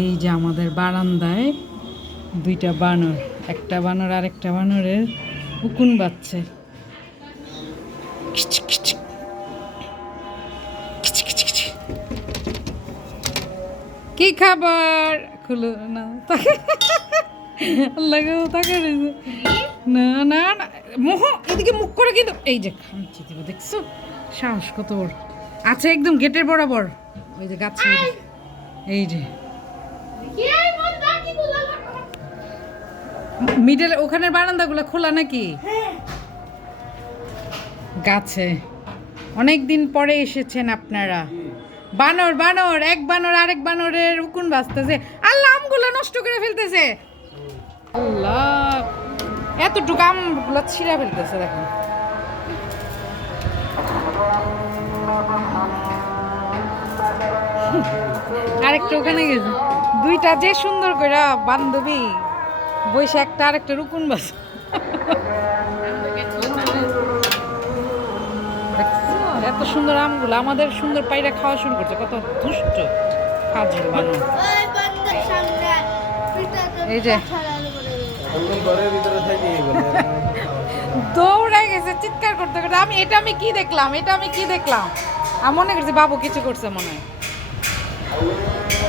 এই যে আমাদের বারান্দায় দুইটা বানর, একটা বানর আর একটা বানরের উকুন বাচ্ছে। কি খাবার? খুলো, না, তাকে। না না না, মোহ, এদিকে মুখ করে কিন্তু, এই যে খামচি দিব, দেখছ? সাহস কত বড়। আছে একদম গেটের বরাবর। ওই যে গাছ। এই যে। মিডল ওখানের বারান্দাগুলো খোলা নাকি? গাছে। অনেক দিন পরে এসেছেন আপনারা। বানর বানর এক বানর আরেক বানরের উকুন বাজতেছে। আল্লাহ আমগুলো নষ্ট করে ফেলতেছে। আল্লাহ এতটুকু আমগুলো ছিঁড়া ফেলতেছে দেখেন। আরেকটা ওখানে গেছে। দুইটা যে সুন্দর করে বান্ধবী। বৈশা একটা আরেকটা রুকুন বাস এত সুন্দর আমগুলো, আমাদের সুন্দর পায়রা খাওয়া শুরু করছে, কত দুষ্ট ফাজিল বানর এই যে। দৌড়াই গেছে, চিৎকার করতে করতে। আমি, এটা আমি কি দেখলাম, এটা আমি কি দেখলাম? আমি মনে করছি বাবু কিছু করছে মনে হয়।